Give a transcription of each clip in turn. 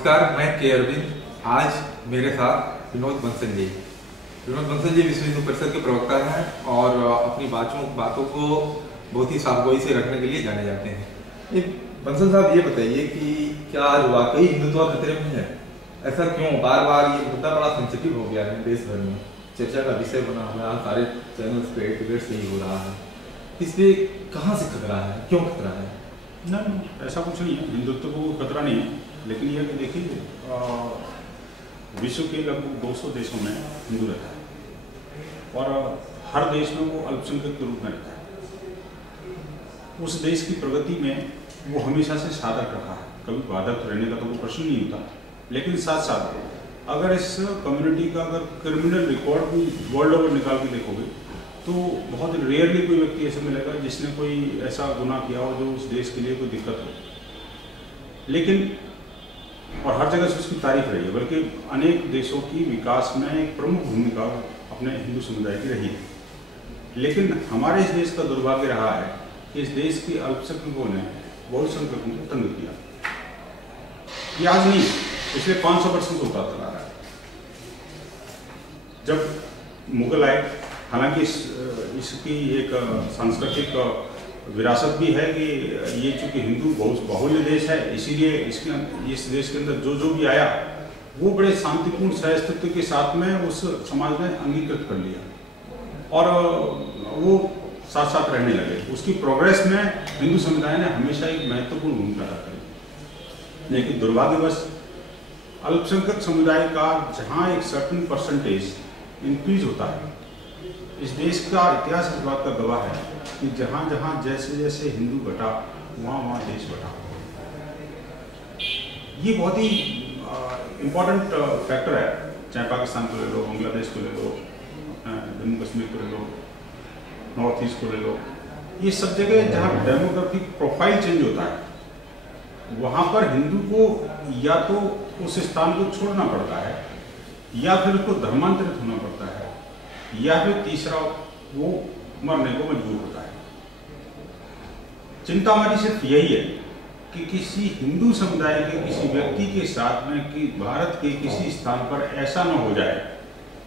नमस्कार, मैं के अरविंद। आज मेरे साथ विनोद बंसल जी। विनोद बंसल जी विश्व हिंदू परिषद के प्रवक्ता हैं और अपनी बातों को बहुत ही साफगोई से रखने के लिए जाने जाते हैं। ये बंसल साहब, ये बताइए कि क्या आज वाकई हिंदुत्व खतरे में है? ऐसा क्यों? बार बार ये मुद्दा बड़ा सेंसिटिव हो गया है, देश भर में चर्चा का विषय बना हुआ है, सारे चैनल्स पे डिबेट से ही हो रहा है। इसलिए कहाँ से खतरा है, क्यों खतरा है? नहीं, ऐसा कुछ नहीं है। हिंदुत्व को खतरा नहीं है, लेकिन यह कि देखिए, विश्व के लगभग 200 देशों में हिंदू रहता है और हर देश में वो अल्पसंख्यक के रूप में रहता है। उस देश की प्रगति में वो हमेशा से साधक रहा है, कभी बाधक रहने का तो कोई प्रश्न नहीं होता। लेकिन साथ साथ अगर इस कम्युनिटी का अगर क्रिमिनल रिकॉर्ड भी वर्ल्ड ओवर निकाल के देखोगे तो बहुत रेयरली कोई व्यक्ति ऐसा मिलेगा जिसने कोई ऐसा गुनाह किया हो जो उस देश के लिए कोई दिक्कत हो। लेकिन और हर जगह से उसकी तारीफ रही है, बल्कि अनेक देशों की विकास में एक प्रमुख भूमिका अपने हिंदू समुदाय की रही है। लेकिन हमारे इस देश का दुर्भाग्य रहा है कि इस देश के अल्पसंख्यकों ने बहुसंख्यकों को तंग किया। ये आज नहीं, पिछले 500 वर्षों से होता चला रहा है। जब मुगल आए, हालांकि इसकी एक सांस्कृतिक विरासत भी है कि ये चूंकि हिंदू बाहुल्य देश है, इसीलिए इस देश के अंदर जो भी आया वो बड़े शांतिपूर्ण सहअस्तित्व के साथ में उस समाज ने अंगीकृत कर लिया और वो साथ साथ रहने लगे। उसकी प्रोग्रेस में हिंदू समुदाय ने हमेशा एक महत्वपूर्ण भूमिका अदा करी। लेकिन दुर्भाग्यवश अल्पसंख्यक समुदाय का जहाँ एक सर्टेन परसेंटेज इंक्रीज होता है, इस देश का इतिहास इस बात का गवाह है कि जहाँ जहाँ जैसे जैसे हिंदू घटा वहाँ देश बढ़ा। ये बहुत ही इम्पोर्टेंट फैक्टर है, चाहे पाकिस्तान को ले लो, बांग्लादेश को ले लो, जम्मू कश्मीर को ले लो, नॉर्थ ईस्ट को ले लो। ये सब जगह जहाँ डेमोग्राफिक प्रोफाइल चेंज होता है वहाँ पर हिंदू को या तो उस स्थान को छोड़ना पड़ता है या फिर उसको धर्मांतरित होना पड़ता है या फिर तीसरा वो मरने को मजबूर होता है। चिंता हमारी सिर्फ यही है कि किसी हिंदू समुदाय के किसी व्यक्ति के साथ में कि भारत के किसी स्थान पर ऐसा न हो जाए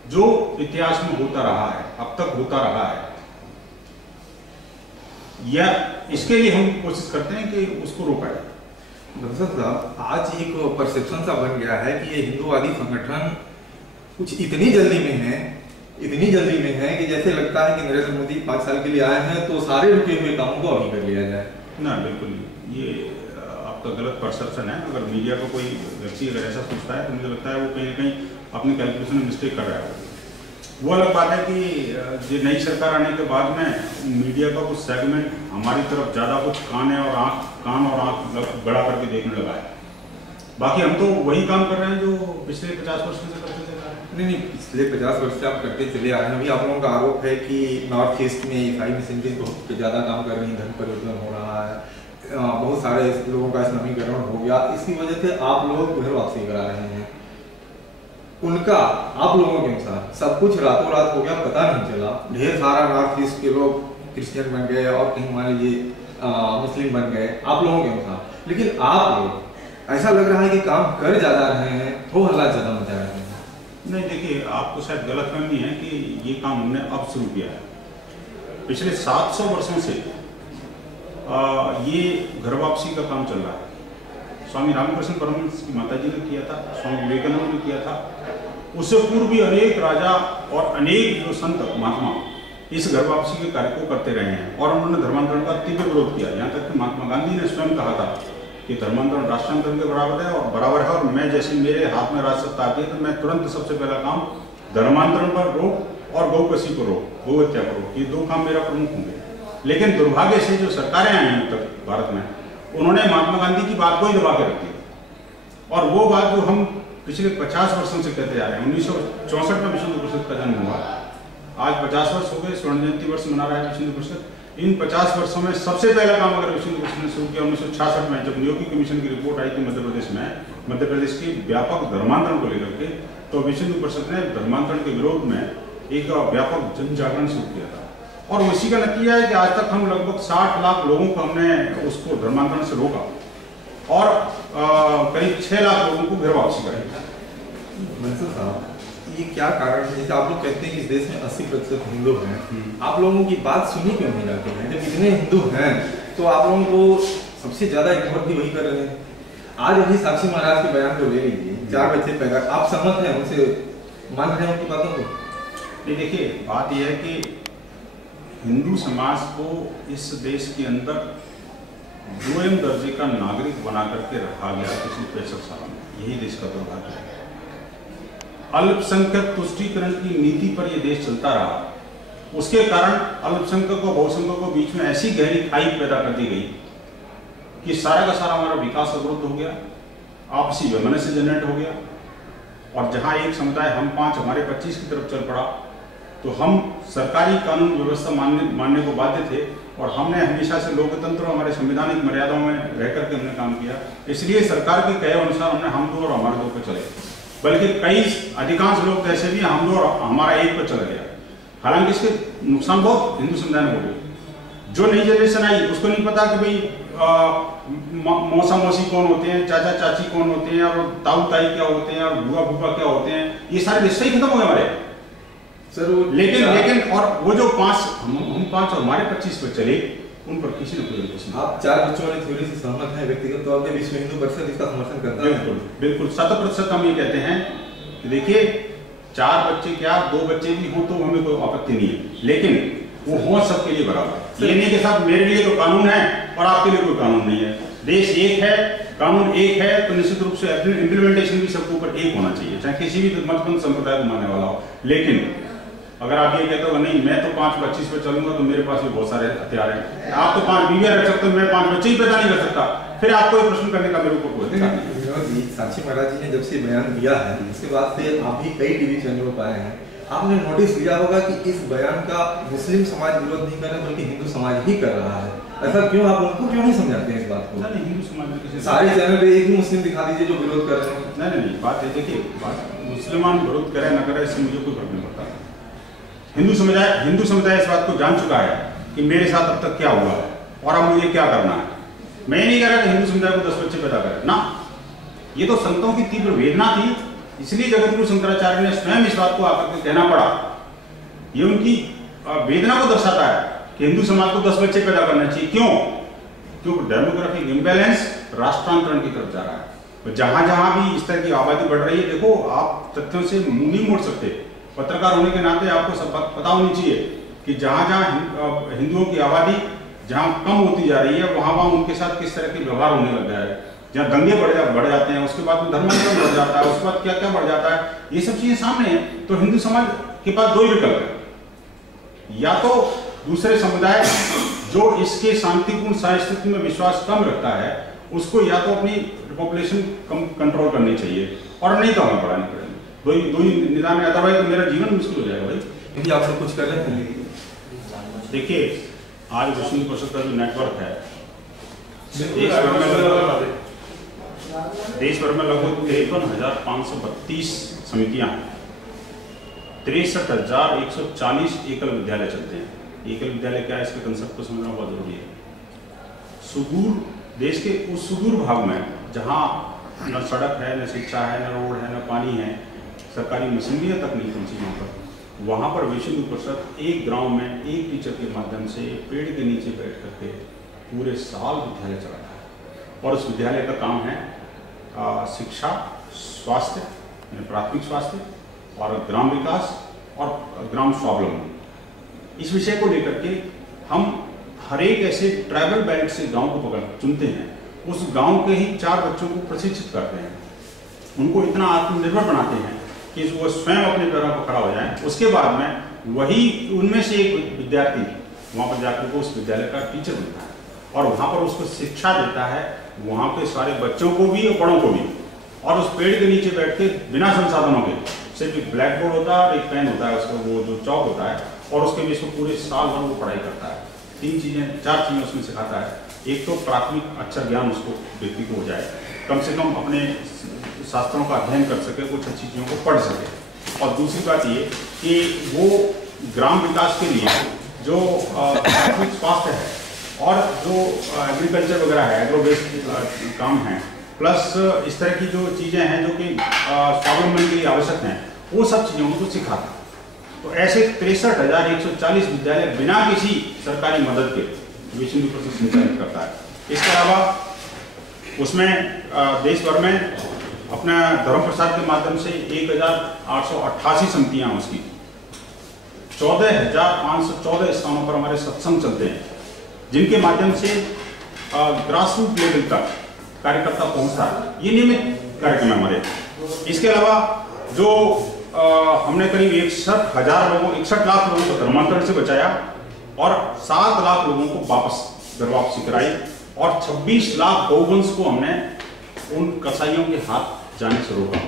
जो इतिहास में होता रहा है, अब तक होता रहा है, या इसके लिए हम कोशिश करते हैं कि उसको रोका जाए। दरअसल साहब, आज एक परसेप्शन सा बन गया है कि ये हिंदूवादी संगठन कुछ इतनी जल्दी में है कि जैसे लगता है कि नरेंद्र मोदी 5 साल के लिए आए हैं तो सारे रुके हुए कामों को अभी कर लिया जाए। ना, बिल्कुल नहीं, ये आपका गलत परसेप्शन है। अगर मीडिया का कोई व्यक्ति अगर ऐसा सोचता है तो मुझे लगता है वो कहीं ना कहीं अपनी कैलकुलेशन में मिस्टेक कर रहा है। वो अलग बात है कि नई सरकार आने के बाद में मीडिया का कुछ सेगमेंट हमारी तरफ ज़्यादा कुछ कान और आँख बड़ा करके देखने लगा है। बाकी हम तो वही काम कर रहे हैं जो पिछले 50 वर्षों से करते चले आ रहे हैं। नहीं, पिछले 50 वर्ष से आप करते चले आ रहे हैं। अभी आप लोगों का आरोप है कि नॉर्थ ईस्ट में ईसाई मिशनरीज बहुत ज़्यादा काम कर रही हैं, धर्म परिवर्तन हो रहा है, बहुत सारे लोगों का इस्लामीकरण हो गया, इसकी वजह से आप लोग घर वापसी करा रहे हैं। उनका आप लोगों के अनुसार सब कुछ रातों रात हो गया, पता नहीं चला, ढेर सारा नॉर्थ ईस्ट के लोग क्रिश्चियन बन गए और कहीं मान लीजिए मुस्लिम बन गए आप लोगों के अनुसार। लेकिन आप लोग ऐसा लग रहा है कि काम कर ज़्यादा रहे हैं, हो हल्ला ज़्यादा मचा रहे हैं। नहीं, देखिए, आपको शायद गलतफहमी है कि ये काम हमने अब शुरू किया है। पिछले 700 वर्षों से ये घर वापसी का काम चल रहा है। स्वामी रामकृष्ण परमहंस की माताजी ने किया था, स्वामी विवेकानंद ने किया था, उससे पूर्व भी अनेक राजा और अनेक जो संत महात्मा इस घर वापसी के कार्य को करते रहे हैं और उन्होंने धर्मांतरण का तीव्र विरोध किया। यहाँ तक कि महात्मा गांधी ने स्वयं कहा था कि धर्मांतरण राष्ट्रांतरण के बराबर है और मैं जैसे मेरे हाथ में राजसत्ता आती है तो मैं तुरंत सबसे पहला काम धर्मांतरण पर रोक और गौकसी पर रोक, गौहत्या पर रोक, ये 2 काम मेरा प्रमुख होंगे। लेकिन दुर्भाग्य से जो सरकारें आई हैं उत्तर भारत में, उन्होंने महात्मा गांधी की बात को ही दबा के रख दी और वो बात जो हम पिछले 50 वर्षों से कहते जा रहे हैं। 1964 में विश्व हिंदू परिषद का जन्म हुआ, आज 50 वर्ष हो गए, स्वर्ण जयंती वर्ष मना रहा है विश्व हिंदू परिषद। इन 50 वर्षों में सबसे पहला काम अगर विश्व हिंदू परिषद ने शुरू किया 1966 में, जब नियोगी कमीशन की रिपोर्ट आई थी मध्य प्रदेश की व्यापक धर्मांतरण को लेकर के, तो विश्व हिंदू परिषद ने धर्मांतरण के विरोध में एक व्यापक जन जागरण शुरू किया था और उसी का नतीजा है कि आज तक हम लगभग 60 लाख लोगों को हमने उसको धर्मांतरण से रोका। और करीब 6 लाख लोगों को घर वापसी करेंगे। मंसूर साहब, ये क्या कारण है, जैसे आप लोग कहते हैं कि इस देश में 80% हिंदू हैं, आप लोगों की बात सुनी क्यों नहीं जाती है? जब इतने हिंदू हैं तो आप लोगों को सबसे ज्यादा इग्नोर भी वही कर रहे हैं। आज अभी साक्षी महाराज के बयान को ले लीजिए, 4 बच्चे पैदा, आप सहमत हैं उनसे, मान रहे हैं उनकी बातों को? नहीं, देखिए बात यह है कि हिंदू समाज को इस देश के अंदर 2म दर्जे का नागरिक बना करके रखा गया पिछले 65 सालों में। यही देश का दुर्भाग्य है। अल्पसंख्यक तुष्टीकरण की नीति पर यह देश चलता रहा। उसके कारण अल्पसंख्यक और बहुसंख्यक को बीच में ऐसी गहरी खाई पैदा कर दी गई कि सारा का सारा हमारा विकास अवरुद्ध हो गया, आपसी वैमनस्य जनरेट हो गया। और जहां एक समुदाय हम 5 हमारे 25 की तरफ चल पड़ा, तो हम सरकारी कानून व्यवस्था मानने को बाध्य थे। और हमने हमेशा से लोकतंत्र और हमारे संवैधानिक मर्यादाओं में रह करके हमने काम किया। इसलिए सरकार के कहे अनुसार हमने हम दो और हमारे दो पे चले, बल्कि कई अधिकांश लोग ऐसे भी हम दो और हमारा एक पे चला गया। हालांकि इसके नुकसान बहुत हिंदू समुदाय में हो गए। जो नई जनरेशन आई उसको नहीं पता कि भाई मौसा मौसी कौन होते हैं, चाचा चाची कौन होते हैं, और ताऊ ताई क्या होते हैं, और बुआ फूफा क्या होते हैं। ये सारे रिश्ते ही खत्म हो गए हमारे सर। लेकिन और वो जो 5 हम 5 और हमारे 25 पे चले, उन पर किसी ने कोई नहीं। आप 4 बच्चों वाली थ्योरी से सहमत हैं? व्यक्तिगत तौर पे विश्व हिंदू परिषद इसका समर्थन करता है? बिल्कुल बिल्कुल 100% हम ये कहते हैं कि देखिए 4 बच्चे क्या 2 बच्चे भी हों तो हमें कोई आपत्ति नहीं है, लेकिन वो हो सबके लिए बराबर। ये नहीं कि साहब मेरे लिए तो कानून है और आपके लिए कोई कानून नहीं है। देश एक है, कानून एक है, तो निश्चित रूप से इम्प्लीमेंटेशन भी सबके ऊपर एक होना चाहिए, चाहे किसी भी मतबंध संप्रदाय को मानने वाला हो। लेकिन अगर आप ये कहते हो नहीं मैं तो 5-25 पे चलूंगा तो मेरे पास भी बहुत सारे हथियार हैं, आप तो 5 बीवियां रख सकते हो, मैं 5 बच्चे ही पैदा नहीं कर सकता, फिर आपको ये प्रश्न करने का मेरे ऊपर कोई अधिकार नहीं। विनोद जी, साक्षी महाराज जी ने जब से बयान दिया है उसके बाद से आप भी कई टीवी चैनलों पर आए हैं, आपने नोटिस किया होगा कि इस बयान का मुस्लिम समाज विरोध नहीं कर रहा बल्कि हिंदू समाज ही कर रहा है। ऐसा क्यों? आप उनको क्यों नहीं समझाते हैं इस बात को? हिंदू समाज में सारे चैनल पे एक ही मुस्लिम दिखा दीजिए जो विरोध कर रहे हैं। नहीं, बात है देखिए, मुसलमान विरोध करे न करे इससे मुझे कोई फर्क नहीं पड़ता। हिंदू समुदाय इस बात को जान चुका है कि मेरे साथ अब तक क्या हुआ है और अब मुझे क्या करना है। मैं नहीं कह रहा कि हिंदू समुदाय को 10 बच्चे पैदा करें ना, ये तो संतों की तीव्र वेदना थी, इसलिए जगतगुरु शंकराचार्य ने स्वयं इस बात को आकर के कहना पड़ा। ये उनकी वेदना को दर्शाता है कि हिंदू समाज को 10 बच्चे पैदा करना चाहिए। क्यों? क्योंकि डेमोग्राफिक इम्बैलेंस राष्ट्रांतरण की तरफ जा रहा है। जहां जहां भी इस तरह की आबादी बढ़ रही है, देखो आप तथ्यों से मुंह नहीं मोड़ सकते। पत्रकार होने के नाते आपको सब पता होनी चाहिए कि जहां जहां हिंदुओं की आबादी जहां कम होती जा रही है, वहां उनके साथ किस तरह के व्यवहार होने लग गया है। जहां दंगे बढ़ जाते हैं, उसके बाद में धर्मांतरण बढ़ जाता है, उसके बाद क्या क्या बढ़ जाता है, ये सब चीजें सामने है। तो हिंदू समाज के पास 2 ही विकल्प है, या तो दूसरे समुदाय जो इसके शांतिपूर्ण सहास्तित्व में विश्वास कम रखता है उसको या तो अपनी पॉपुलेशन कम कंट्रोल करनी चाहिए, और नहीं तो हमें बढ़ानी पड़ेगी। दो ही निदान है, अदरवाइज तो मेरा जीवन मुश्किल हो जाएगा भाई। क्योंकि आप लोग कुछ कर रहे हैं। देखिए आज विश्व हिंदू परिषद का जो नेटवर्क है देश भर में लगभग 53,532 समितियां हैं, 63,140 एकल विद्यालय चलते हैं। एकल विद्यालय क्या है, इसके कंसेप्ट को समझना बहुत जरूरी है। सुदूर देश के उस सुदूर भाग में जहां न सड़क है, न शिक्षा है, न रोड है, न पानी है, सरकारी मशीनरियां तक नहीं पहुंची, वहां पर विश्व हिंदू परिषद एक गांव में एक टीचर के माध्यम से पेड़ के नीचे बैठ करके पूरे साल विद्यालय चलाता है। और उस विद्यालय का काम है शिक्षा, स्वास्थ्य यानी प्राथमिक स्वास्थ्य, और ग्राम विकास और ग्राम स्वावलंबन। इस विषय को लेकर के हम हर एक ऐसे ट्राइबल बेल्ट से गांव को चुनते हैं, उस गांव के ही 4 बच्चों को प्रशिक्षित करते हैं, उनको इतना आत्मनिर्भर बनाते हैं कि वो स्वयं अपने पैरों पर खड़ा हो जाए। उसके बाद में वही उनमें से एक विद्यार्थी वहाँ पर जाकर के उस विद्यालय का टीचर बनता है और वहाँ पर उसको शिक्षा देता है, वहाँ के सारे बच्चों को भी और बड़ों को भी। और उस पेड़ के नीचे बैठ के बिना संसाधनों के, सिर्फ एक ब्लैक बोर्ड होता है और एक पेन होता है, उसका वो जो चौक होता है, और उसके बीच में पूरे साल भर वो पढ़ाई करता है। 4 चीजें उसमें सिखाता है। एक तो प्राथमिक अक्षर ज्ञान उसको व्यक्ति को हो जाए, कम से कम अपने शास्त्रों का अध्ययन कर सके, कुछ अच्छी चीज़ों को पढ़ सके। और दूसरी बात ये कि वो ग्राम विकास के लिए जो प्राथमिक स्वास्थ्य है और जो एग्रीकल्चर वगैरह है, एग्रो बेस्ड काम है, प्लस इस तरह की जो चीज़ें हैं जो कि स्वावलंबन के लिए आवश्यक हैं, वो सब चीज़ों को सिखाता। तो ऐसे 63,140 विद्यालय बिना किसी सरकारी मदद के विश्व हिंदू परिषद संचालित करता है। इसके अलावा उसमें देश भर में अपना धर्म प्रसार के माध्यम से 1,888 समितियाँ हैं उसकी, 14,514 स्थानों पर हमारे सत्संग चलते हैं, जिनके माध्यम से ग्रास रूट लेवल तक कार्यकर्ता पहुंचता है। ये नियमित कार्यक्रम है हमारे। इसके अलावा जो हमने करीब 61 लाख लोगों को धर्मांतरण से बचाया और 7 लाख लोगों को वापस घर वापसी कराई और 26 लाख गौवंश को हमने उन कसाईयों के हाथ जाने से रोका।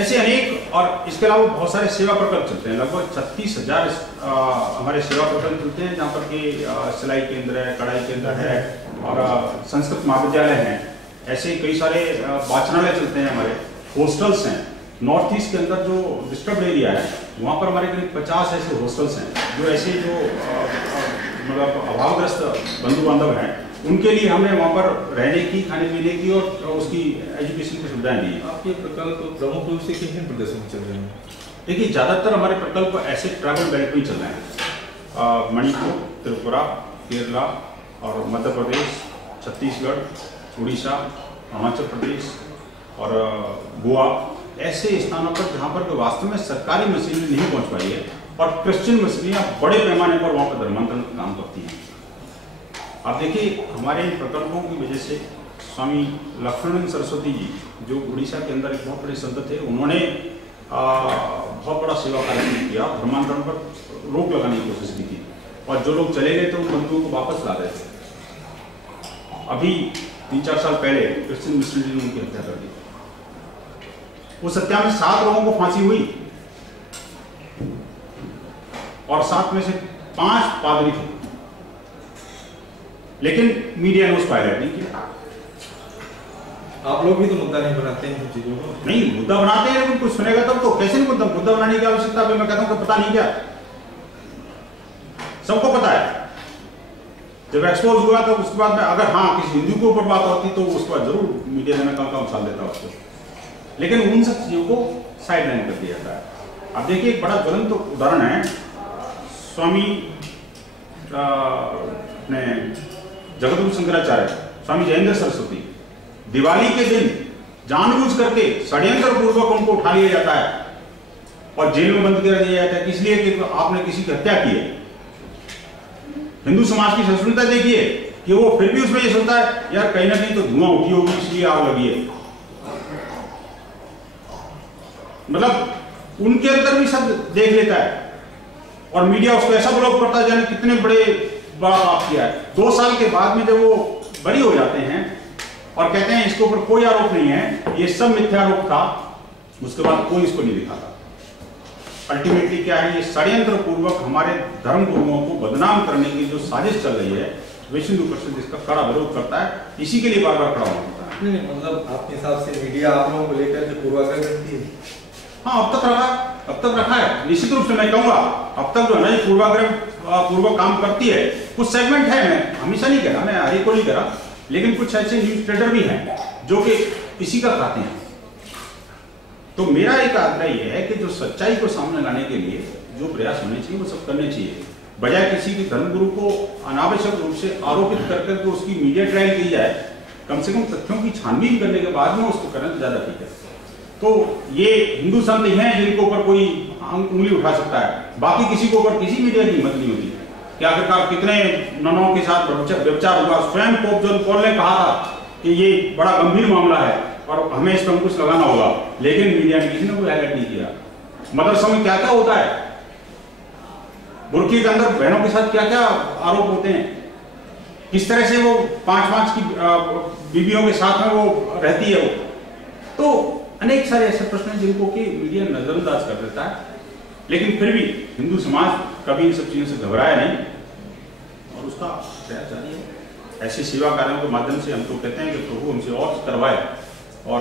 ऐसे अनेक, और इसके अलावा बहुत सारे सेवा प्रकल्प चलते हैं, लगभग 36,000 हमारे सेवा प्रकल्प चलते हैं, जहाँ पर कि सिलाई केंद्र है, कढ़ाई केंद्र है और संस्कृत महाविद्यालय हैं। ऐसे कई सारे वाचनालय चलते हैं, हमारे हॉस्टल्स हैं। नॉर्थ ईस्ट के अंदर जो डिस्टर्ब एरिया है वहाँ पर हमारे करीब 50 ऐसे हॉस्टल्स हैं जो ऐसे जो मतलब अभावग्रस्त बंधु बांधव हैं, उनके लिए हमने वहाँ पर रहने की, खाने पीने की और उसकी एजुकेशन की सुविधाएं दी। आपके प्रकल्प प्रमुख रूप से किन प्रदेशों में चल रहे हैं? देखिए, ज़्यादातर हमारे प्रकल्प ऐसे ट्रैवल बेल्ट में चल रहे हैं, मणिपुर, त्रिपुरा, केरला और मध्य प्रदेश, छत्तीसगढ़, उड़ीसा, अरुणाचल प्रदेश और गोवा, ऐसे स्थानों पर जहाँ पर वास्तव में सरकारी मशीनरी नहीं पहुँच पाई है और क्रिश्चियन मशीनरियाँ बड़े पैमाने पर वहाँ पर धर्मांतरण का काम करती हैं। आप देखिए, हमारे इन प्रकल्पों की वजह से स्वामी लक्ष्मणानंद सरस्वती जी, जो उड़ीसा के अंदर एक बहुत बड़े संत थे, उन्होंने बहुत बड़ा सेवा कार्य किया, धर्मांतरण पर रोक लगाने की कोशिश की थी और जो लोग चले गए थे उन बंधुओं को वापस ला रहे थे। अभी 3-4 साल पहले क्रिश्चियन मिशनरी ने उनकी हत्या कर दी। उस हत्या में 7 लोगों को फांसी हुई और 7 में से 5 पादरी थे, लेकिन मीडिया ने उसको हाईलाइट नहीं किया। आप लोग भी तो मुद्दा नहीं बनाते हैं इन चीजों को? नहीं, मुद्दा बनाते हैं, लेकिन कुछ सुनेगा तब तो। कैसे नहीं मुद्दा बनाने की आवश्यकता? मैं कहता हूँ कि पता नहीं क्या, सबको पता है। जब एक्सपोज हुआ तो उसके बाद में अगर हाँ किसी हिंदू के ऊपर बात होती तो उसके बाद जरूर मीडिया ने कहाँ उछाल देता उसको, लेकिन उन सब चीजों को साइड लाइन कर दिया जाता है। अब देखिए, एक बड़ा ज्वलंत उदाहरण है, स्वामी अपने जगतगुरु शंकराचार्य, स्वामी जयेंद्र सरस्वती, दिवाली के दिन जानबूझ करके षड्यंत्र पूर्वक उनको उठा लिया जाता है और जेल में बंद कर दिया जाता है, किस लिए कि आपने किसी की हत्या की है। हिंदू समाज की सहिष्णुता देखिए कि वो फिर भी उसमें ये सोचता है यार कहीं ना कहीं तो धुआं उठी होगी इसलिए आग लगी है। मतलब उनके अंदर भी सब देख लेता है और मीडिया उसको ऐसा ब्लॉक करता है जाने कितने बड़ा पाप किया है। 2 साल के बाद में जब वो बरी हो जाते हैं और कहते हैं इसके ऊपर कोई आरोप नहीं है, ये सब मिथ्यारोप था, उसके बाद कोई इसको नहीं दिखाता। अल्टीमेटली क्या है, ये षड्यंत्र पूर्वक हमारे धर्म गुरुओं को बदनाम करने की जो साजिश चल रही है, विश्व हिंदू परिषद इसका कड़ा विरोध करता है, इसी के लिए बार बार खड़ा होता है। नहीं, मतलब आपके हिसाब से मीडिया आप लोगों को लेकर के पूर्वाग्रह करती है? हाँ, अब तक रखा है, निश्चित रूप से मैं कहूँगा अब तक जो है ना पूर्वाग्रह पूर्वक काम करती है। कुछ सेगमेंट है, मैं हमेशा नहीं कह रहा, मैं हर एक को नहीं कह रहा, लेकिन कुछ ऐसे न्यूज ट्रेडर भी हैं जो कि इसी का खाते हैं। तो मेरा एक आग्रह यह है कि जो सच्चाई को सामने लाने के लिए जो प्रयास होने चाहिए वो सब करने चाहिए, बजाय किसी भी धर्मगुरु को अनावश्यक रूप से आरोपित कर उसकी मीडिया ट्रायल की जाए। कम से कम तथ्यों की छानबीन करने के बाद में उसको करें तो ज्यादा ठीक है। तो ये हिंदू संत ही हैं जिनके ऊपर कोई उंगली उठा सकता है, बाकी किसी को ऊपर किसी मीडिया की हिम्मत नहीं होती कि आखिरकार कितने ननों के साथ व्यभिचार हुआ। स्वयं पोप जॉन पॉल ने कहा था कि ये बड़ा गंभीर मामला है और हमें इस पर कुछ लगाना होगा, लेकिन मीडिया ने किसी ने कोई हाईलाइट नहीं किया। मदरसों में क्या क्या होता है, बुर्की के अंदर बहनों के साथ क्या क्या आरोप होते हैं, किस तरह से वो 5-5 की बीवियों के साथ में वो रहती है। तो अनेक सारे ऐसे प्रश्न हैं जिनको कि मीडिया नजरअंदाज कर देता है, लेकिन फिर भी हिंदू समाज कभी इन सब चीजों से घबराया नहीं और उसका प्रयास जारी है। ऐसे सेवा कार्यों के माध्यम से हम तो कहते हैं कि प्रभु हमसे और करवाए और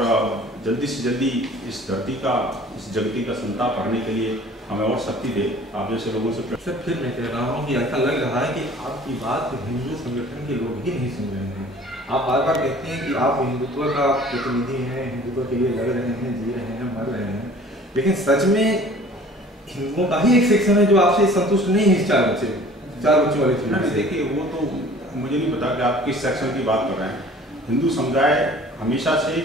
जल्दी से जल्दी इस धरती का, इस जगती का संताप हरने के लिए हमें और शक्ति दे। आप जैसे लोगों से सर फिर मैं कह रहा हूँ कि ऐसा लग रहा है कि आपकी बात हिंदू संगठन के लोग ही नहीं सुन रहे हैं। आप बार बार कहते हैं कि आप हिंदुत्व का प्रतिनिधि हैं, हिंदुत्व के लिए लड़ रहे हैं, जी रहे हैं, मर रहे हैं, लेकिन सच में हिंदुओं का ही एक सेक्शन है जो आपसे संतुष्ट नहीं है इस चार बच्चों वाले चीज। देखिए वो तो मुझे नहीं पता कि आप किस सेक्शन की बात कर रहे हैं। हिंदू समुदाय हमेशा से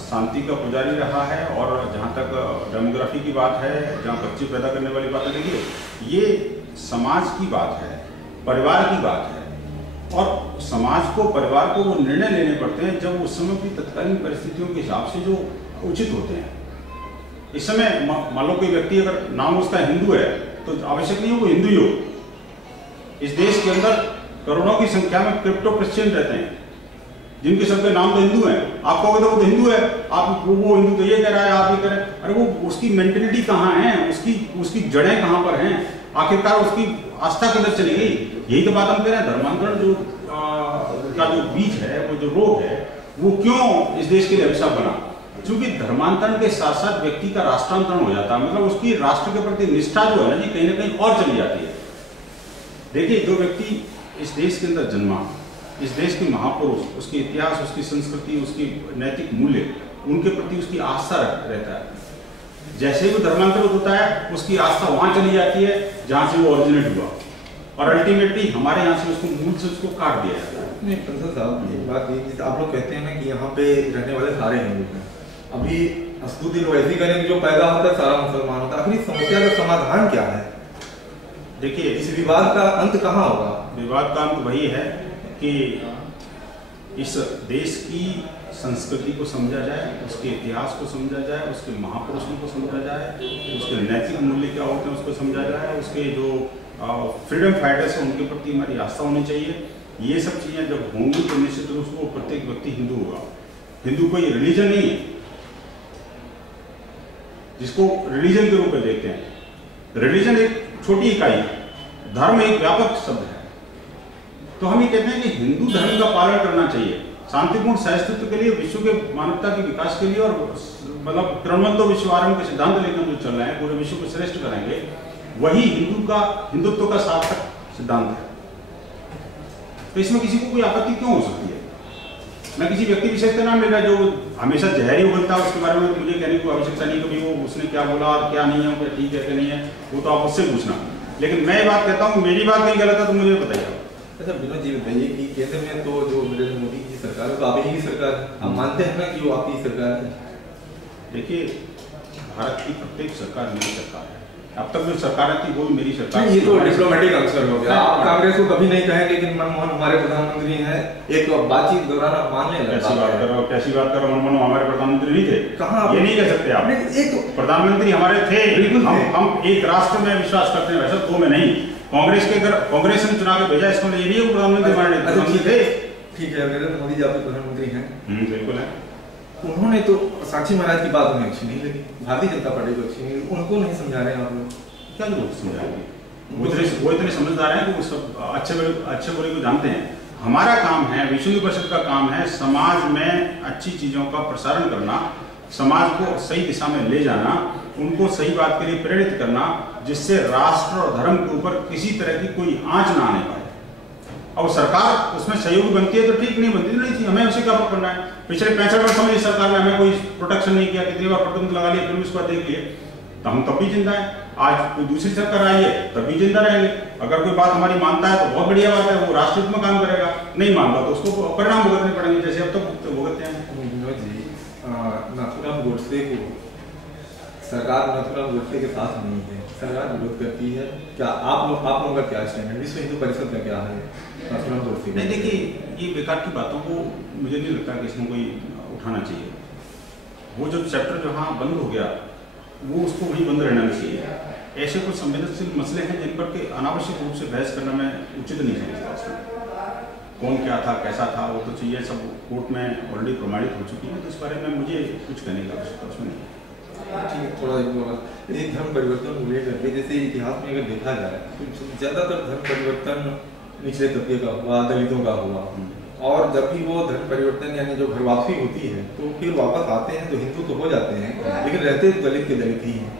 शांति का पुजारी रहा है, और जहाँ तक डेमोग्राफी की बात है, जहाँ बच्चे पैदा करने वाली बात है, देखिए ये समाज की बात है, परिवार की बात है, और समाज को, परिवार को वो निर्णय लेने पड़ते हैं जब उस समय की तत्कालीन परिस्थितियों के हिसाब से जो उचित होते हैं। इस समय मान लो कोई व्यक्ति अगर नाम उसका हिंदू है तो आवश्यक नहीं है वो हिंदू ही हो। इस देश के अंदर करोड़ों की संख्या में क्रिप्टो क्रिश्चियन रहते हैं जिनके सबके नाम तो हिंदू हैं। आप कहोगे तो वो तो हिंदू है, आप वो हिंदू तो ये कह रहा है, आप ये कह रहे हैं, अरे वो उसकी मेंटेलिटी कहाँ है, उसकी जड़ें कहाँ पर हैं, आखिरकार उसकी आस्था किधर चली गई। यही तो बात हम कह रहे हैं। धर्मांतरण जो का जो बीज है, वो जो रोग है, वो क्यों इस देश के लिए अभिशाप बना? क्योंकि धर्मांतरण के साथ साथ व्यक्ति का राष्ट्रांतरण हो जाता है, मतलब उसकी राष्ट्र के प्रति निष्ठा जो है ना जी, कहीं ना कहीं और चली जाती है। देखिए जो व्यक्ति इस देश के अंदर जन्मा, इस देश के महापुरुष, उसके इतिहास, उसकी संस्कृति, उसकी नैतिक मूल्य, उनके प्रति उसकी आस्था रहता है। जैसे ही वो धर्मांतरित होता है उसकी आस्था वहां चली जाती है जहां से वो ओरिजिनेट हुआ, और अल्टीमेटली हमारे यहाँ से उसको मूल से उसको काट दिया जाता है। नहीं प्रोफेसर साहब, एक बात ये आप लोग कहते हैं ना कि यहाँ पे रहने वाले सारे हिंदू हैं, अभी अस्तुति वैसी करें कि जो पैदा होता है सारा मुसलमान होता है। आखिर इस समस्या का समाधान क्या है? देखिए इस विवाद का अंत कहाँ होगा? विवाद का अंत वही है कि इस देश की संस्कृति को समझा जाए, उसके इतिहास को समझा जाए, उसके महापुरुषों को समझा जाए, उसके नैतिक मूल्य क्या होते हैं उसको समझा जाए, उसके जो फ्रीडम फाइटर्स हैं उनके प्रति हमारी आस्था होनी चाहिए। ये सब चीज़ें जब होंगी तो निश्चित रूप से प्रत्येक व्यक्ति हिंदू होगा। हिंदू कोई रिलीजन नहीं है जिसको रिलीजन के रूप में देखते हैं। रिलीजन एक छोटी इकाई है, धर्म एक व्यापक शब्द है। तो हम ये कहते हैं कि हिंदू धर्म का पालन करना चाहिए शांतिपूर्ण सहअस्तित्व के लिए, विश्व के मानवता के विकास के लिए, और मतलब क्रमबद्ध विश्वारंभ के सिद्धांत लेकर जो चल रहे हैं, पूरे विश्व को श्रेष्ठ करेंगे, वही हिंदुत्व का सार्थक सिद्धांत है। तो इसमें किसी को कोई आपत्ति क्यों हो सकती है? मैं किसी व्यक्ति विशेष का नाम लेना जो हमेशा जहरी उगलता है उसके बारे में तो मुझे कहने की आवश्यकता नहीं, कभी वो उसने क्या बोला और क्या नहीं है, क्या ठीक है क्या नहीं है, वो तो आप उससे पूछना। लेकिन मैं ये बात कहता हूँ, मेरी बात कहीं गलत है तो मुझे बताइए। अच्छा विनोद जी बताइए कि केंद्र में तो जो नरेंद्र मोदी की सरकार है तो आप ही की सरकार है, आप मानते हैं ना कि वो आपकी सरकार है? देखिए भारत की प्रत्येक सरकार मेरी सरकार है। अब तक जो सरकार थी वो मेरी सरकार। ये तो डिप्लोमेटिक आंसर हो गया। आप कांग्रेस को कभी नहीं कहेंगे कि मनमोहन हमारे प्रधानमंत्री हैं, एक बातचीत दौरान आप मान लें। कैसी बात करो मनमोहन हमारे प्रधानमंत्री नहीं थे? कहाँ? ये नहीं कह सकते आप। एक प्रधानमंत्री हमारे थे, हम एक राष्ट्र में विश्वास करते हैं, वैसे दो में नहीं। कांग्रेस ने चुना के भेजा, इसको ये नहीं है प्रधानमंत्री हमारे थे। ठीक है, नरेंद्र मोदी जी आपके प्रधानमंत्री हैं? बिल्कुल है। उन्होंने तो साक्षी महाराज की बात उन्हें अच्छी नहीं लगी, भारतीय जनता पार्टी को अच्छी नहीं लगी, उनको नहीं समझा रहे हैं आप लोग? क्या लोग समझाएंगे? वो इतने समझदार हैं कि वो सब अच्छे बुरे को जानते हैं। हमारा काम है, विश्व हिंदू परिषद का काम है समाज में अच्छी चीजों का प्रसारण करना, समाज को सही दिशा में ले जाना, उनको सही बात के लिए प्रेरित करना, जिससे राष्ट्र और धर्म के ऊपर किसी तरह की कोई आंच ना आने पाए। और सरकार उसमें सहयोगी बनती है तो ठीक, नहीं बनती नहीं थी, हमें उसे क्या फर्क करना है? पिछले 65 वर्षों में इस सरकार ने हमें कोई प्रोटेक्शन नहीं किया, कितनी बार प्रतिबंध लगा लिया, फिर उसको देख लिए, तो हम तब भी जिंदा है। आज कोई दूसरी सरकार आई है तब भी जिंदा रहेंगे। अगर कोई बात हमारी मानता है तो बहुत बढ़िया बात है, वो राष्ट्र हित में काम करेगा, नहीं मानता तो उसको परिणाम भुगतने पड़ेंगे, जैसे अब तक भुगतते हैं। विनोद जी, नाथूराम गोडसे को सरकार नाथूराम गोडसे के साथ नहीं है, सरकार विरोध करती है, क्या आप लोगों का क्या स्टैंड है? विश्व हिंदू परिषद का क्या है नाथूराम गोडसे? नहीं देखिए, ये बेकार की बातों को मुझे नहीं लगता कि इसमें कोई उठाना चाहिए। वो जो चैप्टर जो हाँ बंद हो गया वो उसको वही बंद रहना चाहिए। ऐसे कुछ संवेदनशील मसले हैं जिन पर के अनावश्यक रूप से बहस करना मैं उचित नहीं समझता। उसमें कौन क्या था कैसा था वो तो चाहिए, सब कोर्ट में ऑलरेडी प्रमाणित हो चुकी है, तो इस बारे में मुझे कुछ कहने की आवश्यकता उसमें नहीं। ठीक, थोड़ा एक धर्म परिवर्तन को लेकर के जैसे इतिहास में अगर देखा जाए तो ज़्यादातर धर्म परिवर्तन निचले तबके का हुआ, दलितों का हुआ, और जब भी वो धर्म परिवर्तन यानी जो घर वापसी होती है तो फिर वापस आते हैं तो हिंदू तो हो जाते हैं, लेकिन रहते तो दलित के दलित ही हैं।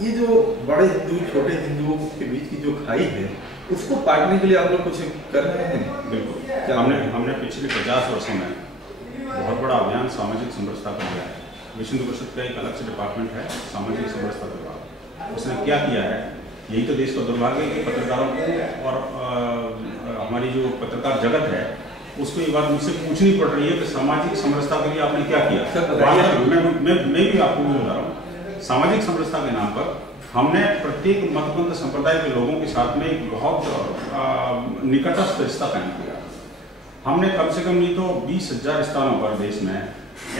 ये जो बड़े हिंदू छोटे हिंदुओं के बीच की जो खाई है उसको पाटने के लिए आप लोग कुछ कर रहे हैं? बिल्कुल, हमने पिछले 50 वर्षों में बहुत बड़ा अभियान सामाजिक समरसता का लिया है। विश्व हिंदू परिषद का एक अलग से डिपार्टमेंट है सामाजिक समरसता विभाग। उसने क्या किया है, यही तो देश का दुर्भाग्य है कि पत्रकारों को और हमारी जो पत्रकार जगत है उसको ये बात मुझसे पूछनी पड़ रही है कि सामाजिक समरसता के लिए आपने क्या किया। मैं भी आपको बता रहा हूँ, सामाजिक समरसता के नाम पर हमने प्रत्येक मतपंथ संप्रदाय के लोगों के साथ में एक बहुत निकटस्थ रिश्ता कायम किया। हमने कम से कम नहीं तो 20,000 स्थानों पर देश में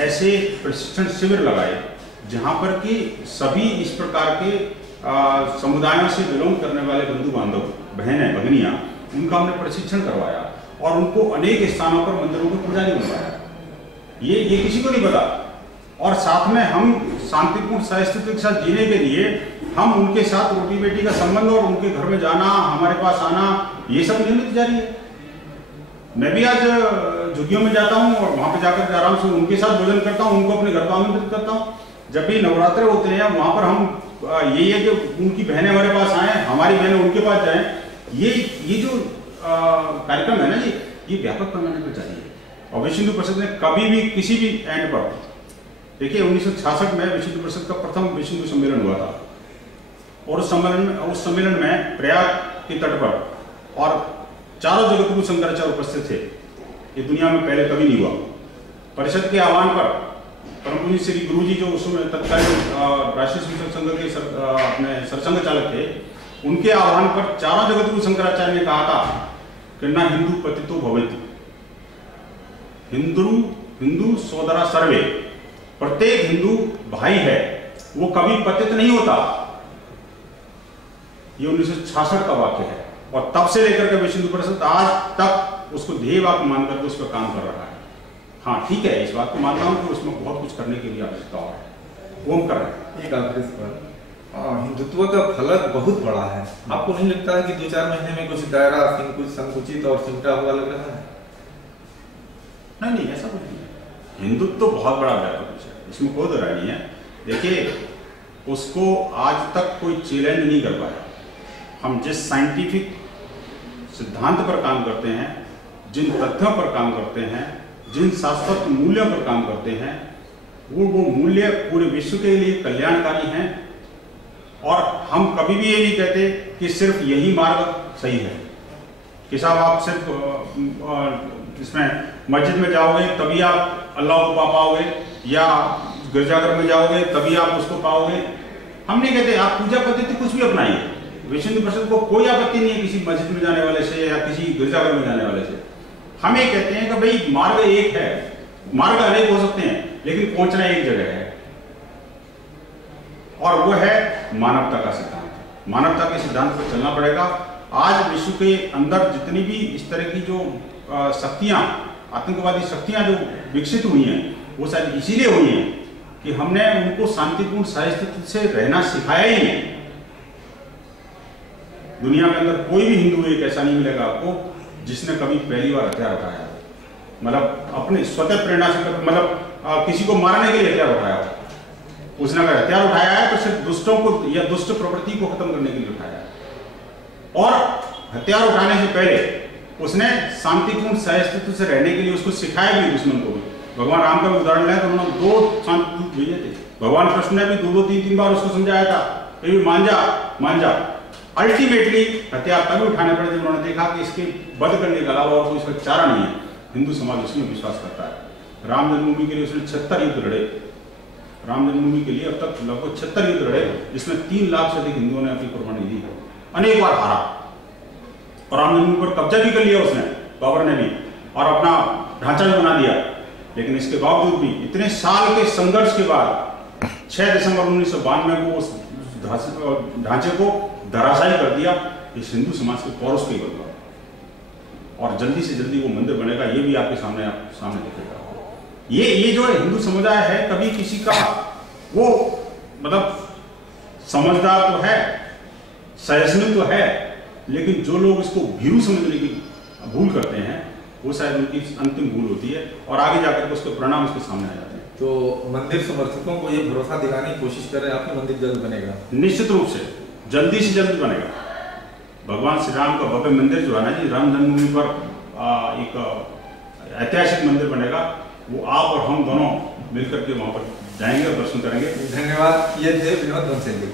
ऐसे प्रशिक्षण शिविर लगाए जहां पर कि सभी इस प्रकार के समुदायों से बिलोंग करने वाले बंधु बांधव बहनें भगनियां उनका हमने प्रशिक्षण करवाया और उनको अनेक स्थानों पर मंदिरों को पुजारी बनवाया। ये किसी को नहीं पता। और साथ में हम शांतिपूर्ण सहिष्णुता के साथ जीने के लिए हम उनके साथ रोटी बेटी का संबंध और उनके घर में जाना, हमारे पास आना, ये सब नियमित जारी है। मैं भी आज झुग्गियों में जाता हूँ और वहां पे जाकर आराम से उनके साथ भोजन करता हूँ, उनको अपने घर पर आमंत्रित करता हूँ। जब भी नवरात्र होते हैं वहां पर हम यही है कि उनकी बहनें हमारे पास आए, हमारी बहनें उनके पास जाएं। ये जो कार्यक्रम है ना जी, ये व्यापक पैमाने पर जारी है। और विश्व हिंदू परिषद ने कभी भी किसी भी एंड पर, देखिए 1966 में विश्व हिंदू परिषद का प्रथम विश्व हिंदू सम्मेलन हुआ था और उस सम्मेलन में प्रयाग के तट पर और चारों जगतगुरु शंकराचार्य उपस्थित थे। ये दुनिया में पहले कभी नहीं हुआ। परिषद के आह्वान पर परम पूज्य श्री गुरु जी जो उस समय तत्कालीन राष्ट्रीय शिक्षक संघ के अपने सरसंघ चालक थे, उनके आह्वान पर चारों जगतगुरु शंकराचार्य ने कहा था कि न हिंदू पतितो भवेतु, हिंदू सोदरा सर्वे, प्रत्येक हिंदू भाई है, वो कभी पतित नहीं होता। ये 1966 का वाक्य है और तब से लेकर के विश्व हिंदू परिषद आज तक उसको ध्येय वाक्य मान करके उस पर काम कर रहा है। हाँ ठीक है, इस बात को मानता हूँ कि उसमें बहुत कुछ करने के लिए आवश्यकता है, वो हम कर रहे हैं। एक आखिरी सवाल, हिंदुत्व का फलक बहुत बड़ा है, आपको नहीं लगता है कि 2-4 महीने में कुछ दायरा कुछ संकुचित और सिमटा हुआ लग रहा है? नहीं, ऐसा कुछ नहीं है। हिंदुत्व तो बहुत बड़ा व्यापक विषय है, इसमें कोई दरार नहीं है। देखिए, उसको आज तक कोई चैलेंज नहीं कर पाया। हम जिस साइंटिफिक सिद्धांत पर काम करते हैं, जिन तथ्यों पर काम करते हैं, जिन शाश्वत मूल्यों पर काम करते हैं, वो मूल्य पूरे विश्व के लिए कल्याणकारी हैं। और हम कभी भी ये नहीं कहते कि सिर्फ यही मार्ग सही है कि साहब आप सिर्फ इसमें मस्जिद में जाओगे तभी आप अल्लाह को पा पाओगे या गिरजाघर में जाओगे तभी आप उसको पाओगे। हम नहीं कहते आप पूजा पद्धति कुछ भी अपनाइए, विश्व हिंदू परिषद को कोई आपत्ति नहीं है किसी मस्जिद में जाने वाले से या किसी गिरजाघर में जाने वाले से। हम ये कहते हैं कि भाई मार्ग एक है, मार्ग अनेक हो सकते हैं लेकिन पहुंचना एक जगह है और वो है मानवता का सिद्धांत। मानवता के सिद्धांत पर चलना पड़ेगा। आज विश्व के अंदर जितनी भी इस तरह की जो शक्तियां, आतंकवादी शक्तियां जो विकसित हुई हैं, वो शायद इसीलिए हुई हैं कि हमने उनको शांतिपूर्ण सहिष्णुता से रहना सिखाया ही नहीं। दुनिया के अंदर कोई भी हिंदू एक ऐसा नहीं मिलेगा आपको जिसने कभी पहली बार हथियार उठाया, मतलब अपने स्वतः प्रेरणा से, मतलब किसी को मारने के लिए हथियार उठाया। उसने अगर हथियार उठाया है तो सिर्फ दुष्टों को या दुष्ट प्रवृत्ति को खत्म करने के लिए उठाया है। और हथियार उठाने से पहले उसने शांतिपूर्ण सहिष्णुता से रहने के लिए उसको सिखाया भी दुश्मन को भी। भगवान राम का भी उदाहरण लें तो उन्होंने 2 शांतिदूत भेजे थे। भगवान कृष्ण ने भी 2-2, 3-3 बार उसको समझाया था, ये भी मान जा। अल्टीमेटली हथियार तभी उठाने पड़े जब उन्होंने देखा कि इसके वध करने के अलावा और कोई इसका चारा नहीं है। हिंदू समाज उसमें विश्वास करता है। राम जन्मभूमि के लिए उसने 76 युद्ध लड़े। राम जन्मभूमि के लिए अब तक लगभग 76 युद्ध लड़े, जिसमें 3 लाख से अधिक हिंदुओं ने अपनी कुर्बानी दी। अनेक बार हारा और राम जन्मभूमि पर कब्जा भी कर लिया उसने, बाबर ने भी, और अपना ढांचा भी बना दिया। लेकिन इसके बावजूद भी इतने साल के संघर्ष के बाद 6 दिसंबर 1992 को उस ढांचे को धराशायी कर दिया। इस हिंदू समाज के पौरुष के बदलाव और जल्दी से जल्दी वो मंदिर बनेगा, ये भी आपके सामने दिखेगा। ये जो हिंदू समुदाय है, कभी किसी का वो मतलब समझदार तो है, सहिष्णु तो है, लेकिन जो लोग इसको भीरू समझने की भूल करते हैं वो शायद उनकी अंतिम भूल होती है और आगे जाकर के उसके परिणाम उसके सामने आ जाते हैं। तो मंदिर समर्थकों को ये भरोसा दिलाने की कोशिश कर रहे हैं आपके मंदिर जल्द बनेगा? निश्चित रूप से जल्दी से जल्द बनेगा। भगवान श्री राम का भव्य मंदिर जो है ना जी, राम जन्मभूमि पर एक ऐतिहासिक मंदिर बनेगा। वो आप और हम दोनों मिलकर के वहाँ पर जाएंगे और दर्शन करेंगे। धन्यवाद। ये थे विनोद बंसल जी।